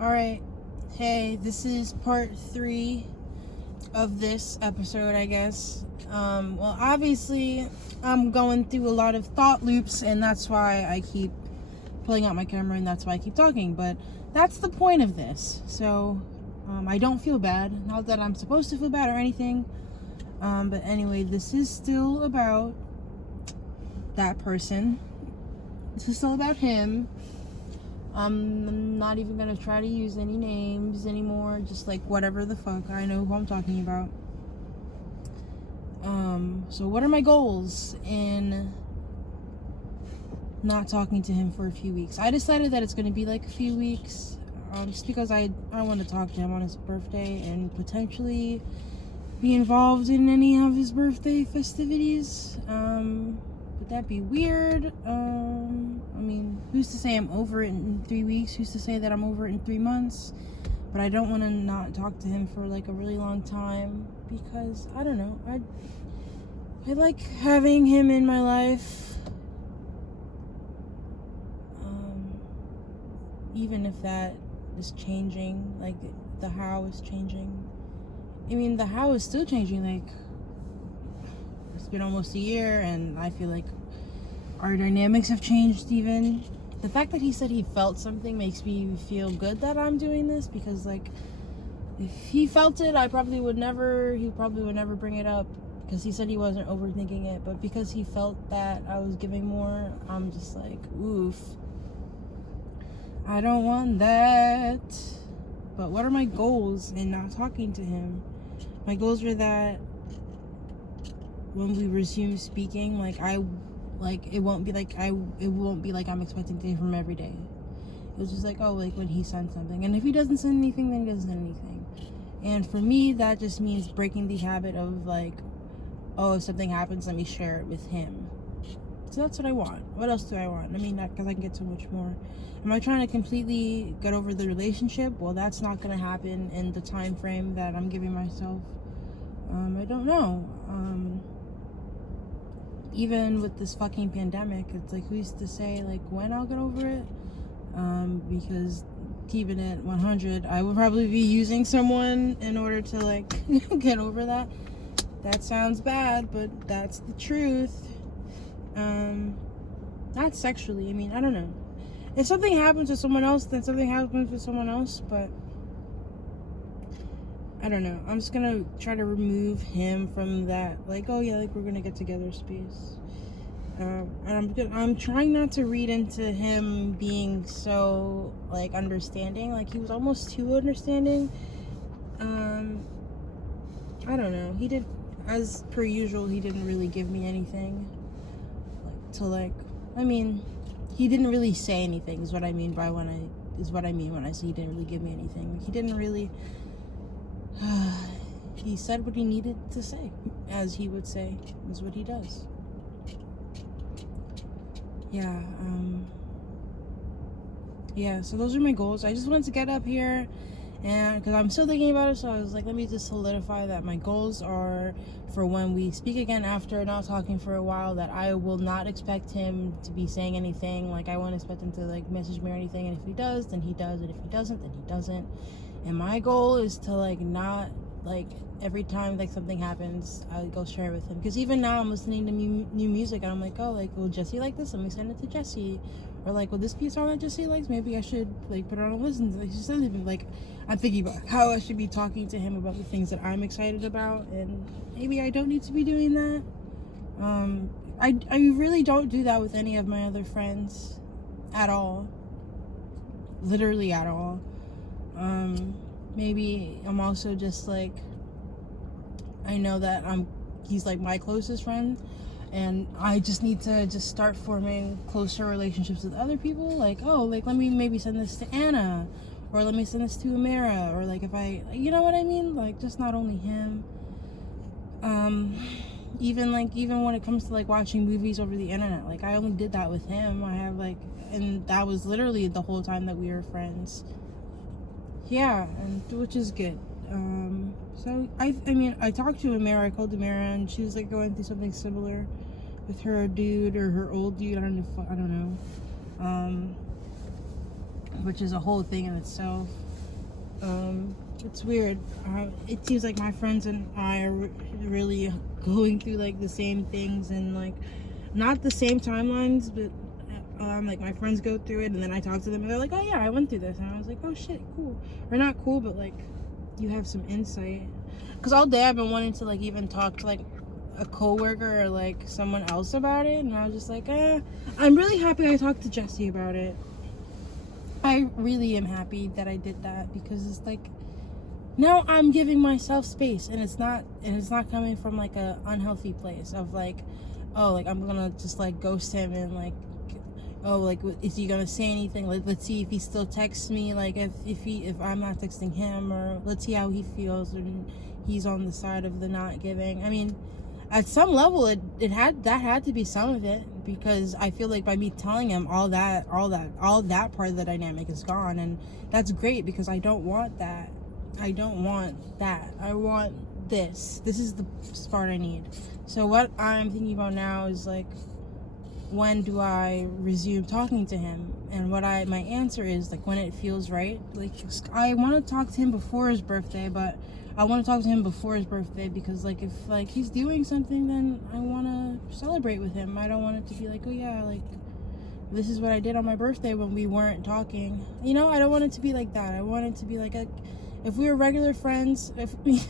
Alright, hey, this is part 3 of this episode, I guess. Well, obviously, I'm going through a lot of thought loops, and that's why I keep pulling out my camera, and that's why I keep talking, but that's the point of this. So, I don't feel bad. Not that I'm supposed to feel bad or anything. But anyway, this is still about that person. This is still about him. I'm not even gonna try to use any names anymore. Just like whatever the fuck. I know who I'm talking about. So what are my goals in not talking to him for a few weeks? I decided that it's gonna be like a few weeks. Just because I want to talk to him on his birthday and potentially be involved in any of his birthday festivities. Would that be weird? I mean, who's to say I'm over it in 3 weeks? Who's to say that I'm over it in 3 months? But I don't want to not talk to him for like a really long time because I don't know. I like having him in my life. Even if that is changing, like the how is changing. I mean, the how is still changing. Like, it's been almost a year, and I feel like our dynamics have changed even. The fact that he said he felt something makes me feel good that I'm doing this, because, like, if he felt it, he probably would never bring it up, because he said he wasn't overthinking it, but because he felt that I was giving more, I'm just like, oof. I don't want that. But what are my goals in not talking to him? My goals are that when we resume speaking, it won't be like I'm expecting to hear from him every day. It was just like, oh, like when he sends something, and if he doesn't send anything, then he doesn't send anything. And for me, that just means breaking the habit of like, oh, if something happens, let me share it with him. So that's what I want. What else do I want? I mean, not because I can get so much more. Am I trying to completely get over the relationship? Well, that's not going to happen in the time frame that I'm giving myself. I don't know. Even with this fucking pandemic, it's like, who's to say like when I'll get over it? Because keeping it 100, I would probably be using someone in order to like get over that. That sounds bad, but that's the truth. Not sexually. I mean, I don't know. If something happens to someone else, then something happens with someone else, but I don't know. I'm just gonna try to remove him from that, like, oh yeah, like we're gonna get together space. And I'm trying not to read into him being so like understanding. Like, he was almost too understanding. I don't know. He did, as per usual, he didn't really give me anything. I mean, he didn't really say anything is what I mean when I say he didn't really give me anything. Like, he didn't really, he said what he needed to say, as he would say, is what he does. Yeah, so those are my goals. I just wanted to get up here, and because I'm still thinking about it, so I was like, let me just solidify that my goals are for when we speak again after not talking for a while, that I will not expect him to be saying anything. Like, I won't expect him to like message me or anything, and if he does, then he does, and if he doesn't, then he doesn't. And my goal is to like not like every time like something happens, I go share it with him, because even now I'm listening to new music, and I'm like, oh, like, will Jesse like this? Let me send it to Jesse. Or like, will this be a song that Jesse likes? Maybe I should like put it on a listen. Like, she says anything. Like, I'm thinking about how I should be talking to him about the things that I'm excited about, and maybe I don't need to be doing that. I really don't do that with any of my other friends at all. Literally at all. Maybe I'm also just like, I know that he's like my closest friend, and I just need to just start forming closer relationships with other people. Like, oh, like, let me maybe send this to Anna, or let me send this to Amira, or like, if I, you know what I mean? Like, just not only him. Even when it comes to like watching movies over the internet, like, I only did that with him. And that was literally the whole time that we were friends. Yeah, and which is good. So I mean, I talked to Amira. I called Amira, and she was like going through something similar with her dude, or her old dude. I don't know. Which is a whole thing in itself. It's weird. It seems like my friends and I are really going through like the same things, and like not the same timelines, but like my friends go through it, and then I talk to them, and they're like, "Oh yeah, I went through this," and I was like, "Oh shit, cool," or not cool, but like you have some insight. Because all day I've been wanting to like even talk to like a coworker or like someone else about it, and I was just like, I'm really happy I talked to Jesse about it. I really am happy that I did that, because it's like now I'm giving myself space, and it's not coming from like a unhealthy place of like, oh, like I'm gonna just like ghost him, and like, oh, like is he gonna say anything, like let's see if he still texts me, like if I'm not texting him, or let's see how he feels and he's on the side of the not giving. I mean, at some level it had to be some of it, because I feel like by me telling him all that part of the dynamic is gone, and that's great, because I don't want that. I want this is the part I need. So what I'm thinking about now is like, when do I resume talking to him? And my answer is like, when it feels right. Like, I want to talk to him before his birthday, but I want to talk to him before his birthday because like if like he's doing something, then I want to celebrate with him. I don't want it to be like, oh yeah, like this is what I did on my birthday when we weren't talking. You know, I don't want it to be like that. I want it to be like if we were regular friends, if we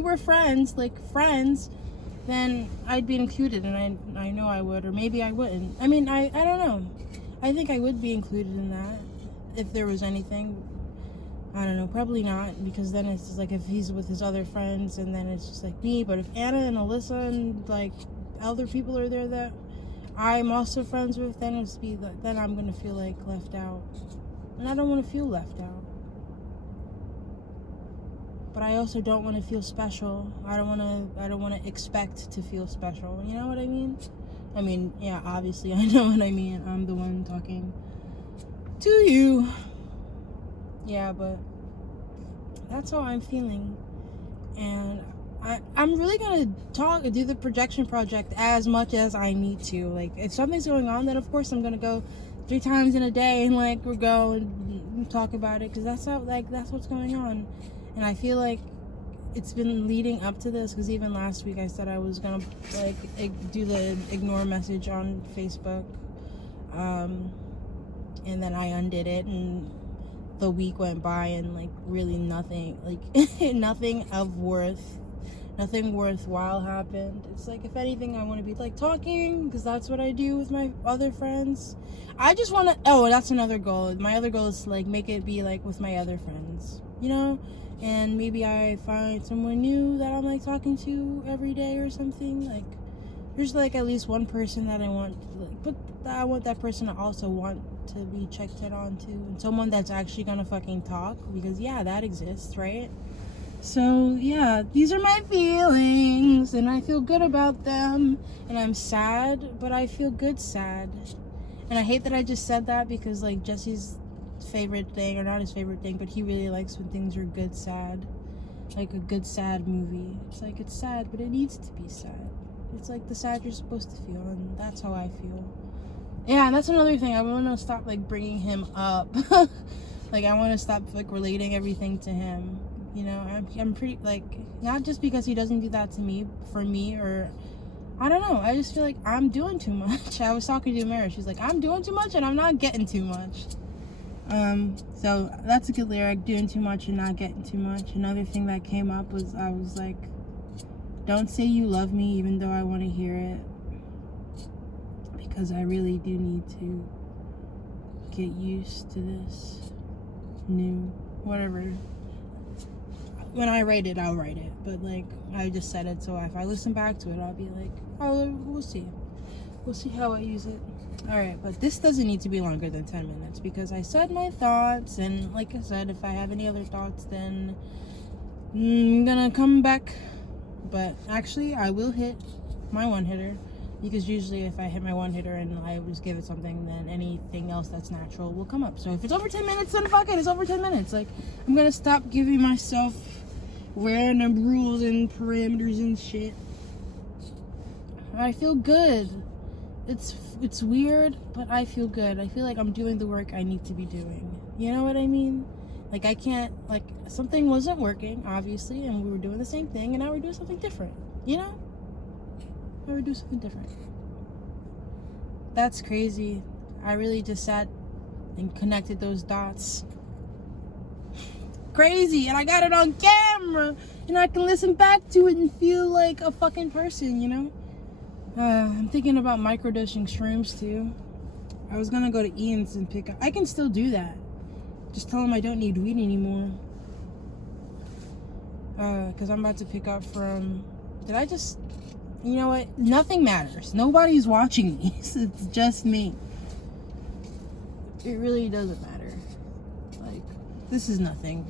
were friends, like friends, then I'd be included, and I know I would, or maybe I wouldn't. I mean, I don't know. I think I would be included in that if there was anything. I don't know, probably not, because then it's just like if he's with his other friends, and then it's just like me. But if Anna and Alyssa and like other people are there that I'm also friends with, then then I'm gonna feel like left out, and I don't want to feel left out. But I also don't want to feel special. I don't want to expect to feel special. You know what I mean? I mean, yeah, obviously I know what I mean. I'm the one talking to you. Yeah, but that's how I'm feeling. And I'm really gonna do the projection project as much as I need to. Like, if something's going on, then of course I'm gonna go 3 times in a day and like we'll go and talk about it, because that's what's going on. And I feel like it's been leading up to this, because even last week I said I was gonna like do the ignore message on Facebook, and then I undid it, and the week went by, and like really nothing, like nothing worthwhile happened. It's like, if anything, I want to be like talking, because that's what I do with my other friends. I just want to, oh, that's another goal. My other goal is to like make it be like with my other friends, you know, and maybe I find someone new that I'm like talking to every day or something. Like, there's like at least one person that I want, like, but I want that person to also want to be checked in on too, and someone that's actually gonna fucking talk, because yeah, that exists, right? So yeah, these are my feelings, and I feel good about them, and I'm sad, but I feel good sad. And I hate that I just said that, because like Jesse's favorite thing, or not his favorite thing, but he really likes when things are good sad, like a good sad movie. It's like, it's sad, but it needs to be sad. It's like the sad you're supposed to feel, and that's how I feel. Yeah, that's another thing. I want to stop like bringing him up. Like, I want to stop like relating everything to him. You know, I'm pretty like, not just because he doesn't do that to me, for me, or I don't know. I just feel like I'm doing too much. I was talking to Mary. She's like, I'm doing too much and I'm not getting too much. So that's a good lyric, doing too much and not getting too much. Another thing that came up was, I was like, don't say you love me even though I want to hear it, because I really do need to get used to this new whatever. When I write it, I'll write it, but like, I just said it, so if I listen back to it, I'll be like, oh, we'll see how I use it. All right, but this doesn't need to be longer than 10 minutes, because I said my thoughts, and like I said, if I have any other thoughts, then I'm gonna come back. But actually, I will hit my one hitter, because usually if I hit my one hitter and I just give it something, then anything else that's natural will come up. So if it's over 10 minutes, then fuck it, it's over 10 minutes. Like, I'm gonna stop giving myself random rules and parameters and shit. I feel good. It's weird, but I feel good. I feel like I'm doing the work I need to be doing. You know what I mean? Like, I can't, like, something wasn't working, obviously, and we were doing the same thing, and now we're doing something different, you know? Now we're doing something different. That's crazy. I really just sat and connected those dots. Crazy, and I got it on camera, and I can listen back to it and feel like a fucking person, you know? I'm thinking about microdosing shrooms, too. I was gonna go to Ian's and pick up. I can still do that. Just tell him I don't need weed anymore. Because I'm about to pick up from... Did I just... You know what? Nothing matters. Nobody's watching me. It's just me. It really doesn't matter. Like, this is nothing.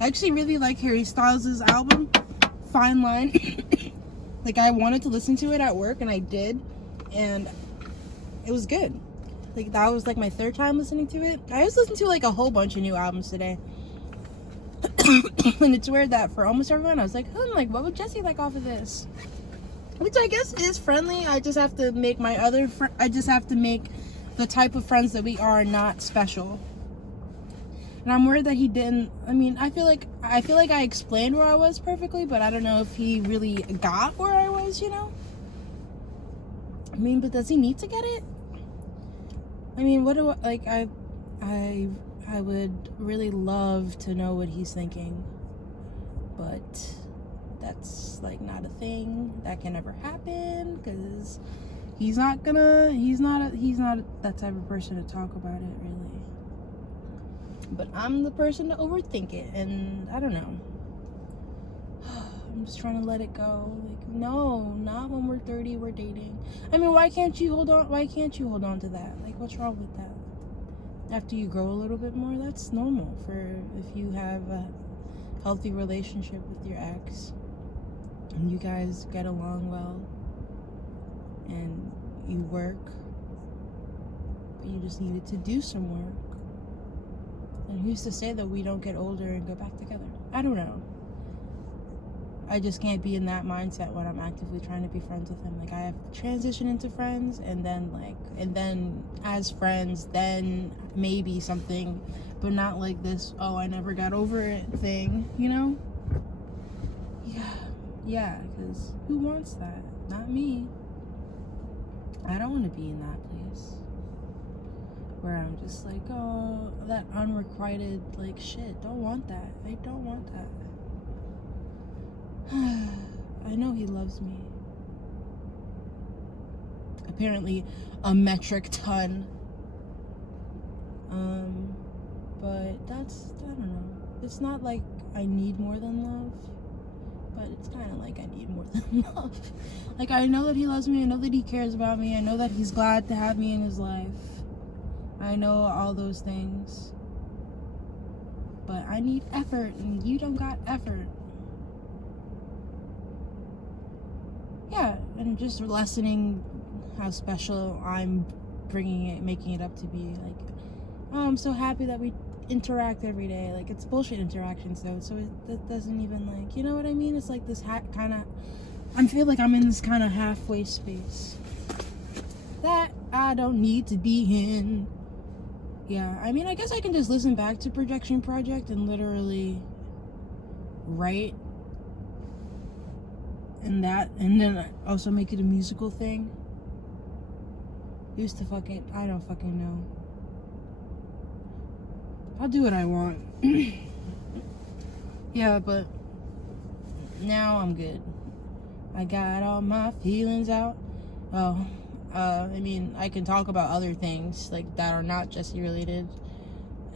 I actually really like Harry Styles' album, Fine Line. Like, I wanted to listen to it at work, and I did, and it was good. Like, that was like my third time listening to it. I just listened to like a whole bunch of new albums today. And it's weird that for almost everyone, I was like, like, what would Jesse like off of this? Which I guess is friendly. I just have to make I just have to make the type of friends that we are not special. And I'm worried that he didn't. I mean, I feel like I explained where I was perfectly, but I don't know if he really got where I was, you know? I mean, but does he need to get it? I mean, what do I, like, I would really love to know what he's thinking, but that's like not a thing that can ever happen, because he's not that type of person to talk about it, really. But I'm the person to overthink it, and I don't know. I'm just trying to let it go. Like, no, not when we're 30, we're dating. I mean, why can't you hold on to that? Like, what's wrong with that? After you grow a little bit more, that's normal for if you have a healthy relationship with your ex and you guys get along well and you work, but you just needed to do some work. And who's to say that we don't get older and go back together? I don't know. I just can't be in that mindset when I'm actively trying to be friends with him. Like, I have to transition into friends, and then as friends, then maybe something, but not like this, oh, I never got over it thing, you know? Yeah, because who wants that? Not me. I don't want to be in that place where I'm just like, oh, that unrequited, like, shit. Don't want that. I don't want that. I know he loves me. Apparently a metric ton. But that's, I don't know. It's not like I need more than love, but it's kind of like I need more than love. Like, I know that he loves me. I know that he cares about me. I know that he's glad to have me in his life. I know all those things. But I need effort, and you don't got effort. Yeah, and just lessening how special I'm making it up to be. Like, oh, I'm so happy that we interact every day. Like, it's bullshit interactions though, so it doesn't even, like, you know what I mean? It's like this kind of, I feel like I'm in this kind of halfway space that I don't need to be in. Yeah, I mean, I guess I can just listen back to Projection Project and literally write and then also make it a musical thing. I don't fucking know. I'll do what I want. Yeah, but now I'm good. I got all my feelings out. Well, I mean, I can talk about other things, like, that are not Jesse related.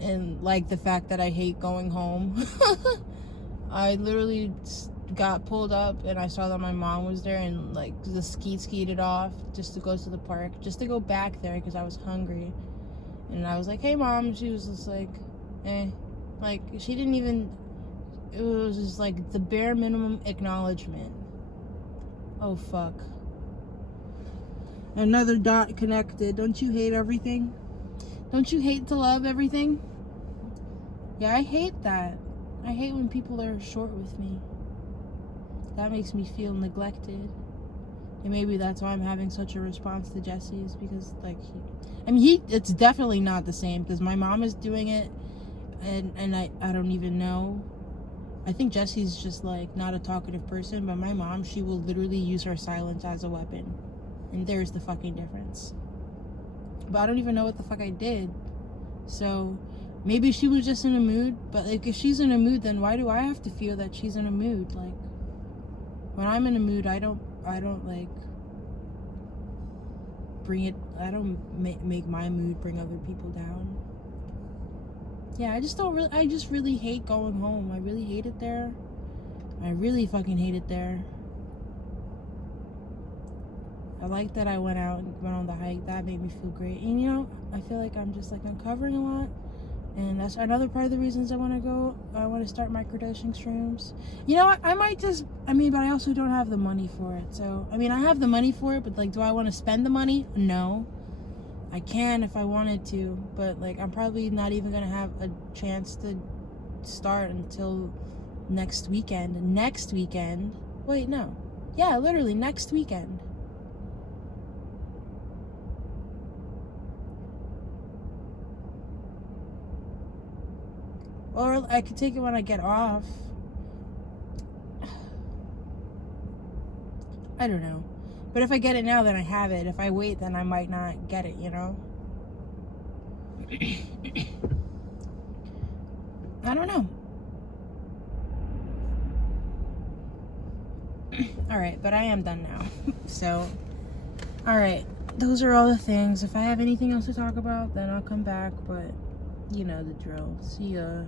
And, like, the fact that I hate going home. I literally got pulled up and I saw that my mom was there, and, like, the skeeted off just to go to the park, just to go back there because I was hungry. And I was like, hey, Mom. She was just like, eh. Like, she didn't even, it was just like the bare minimum acknowledgement. Oh, fuck. Another dot connected. Don't you hate everything? Don't you hate to love everything? Yeah, I hate that. I hate when people are short with me. That makes me feel neglected. And maybe that's why I'm having such a response to Jesse's, because like it's definitely not the same, because my mom is doing it, and I don't even know. I think Jesse's just like not a talkative person, but my mom, she will literally use her silence as a weapon. And there's the fucking difference. But I don't even know what the fuck I did. So maybe she was just in a mood, but like if she's in a mood, then why do I have to feel that she's in a mood? Like when I'm in a mood, I don't like bring it, I don't make my mood bring other people down. Yeah, I just really hate going home. I really hate it there. I really fucking hate it there. I like that I went out and went on the hike. That made me feel great. And you know, I feel like I'm just like uncovering a lot. And that's another part of the reasons I want to go. I want to start microdosing shrooms. You know, I might just, but I also don't have the money for it. So, I have the money for it, but like, do I want to spend the money? No. I can if I wanted to, but like, I'm probably not even going to have a chance to start until next weekend. Next weekend? Wait, no. Yeah, literally next weekend. Or I could take it when I get off. I don't know. But if I get it now, then I have it. If I wait, then I might not get it, you know? I don't know. Alright, but I am done now. So, alright. Those are all the things. If I have anything else to talk about, then I'll come back. But, you know the drill. See ya.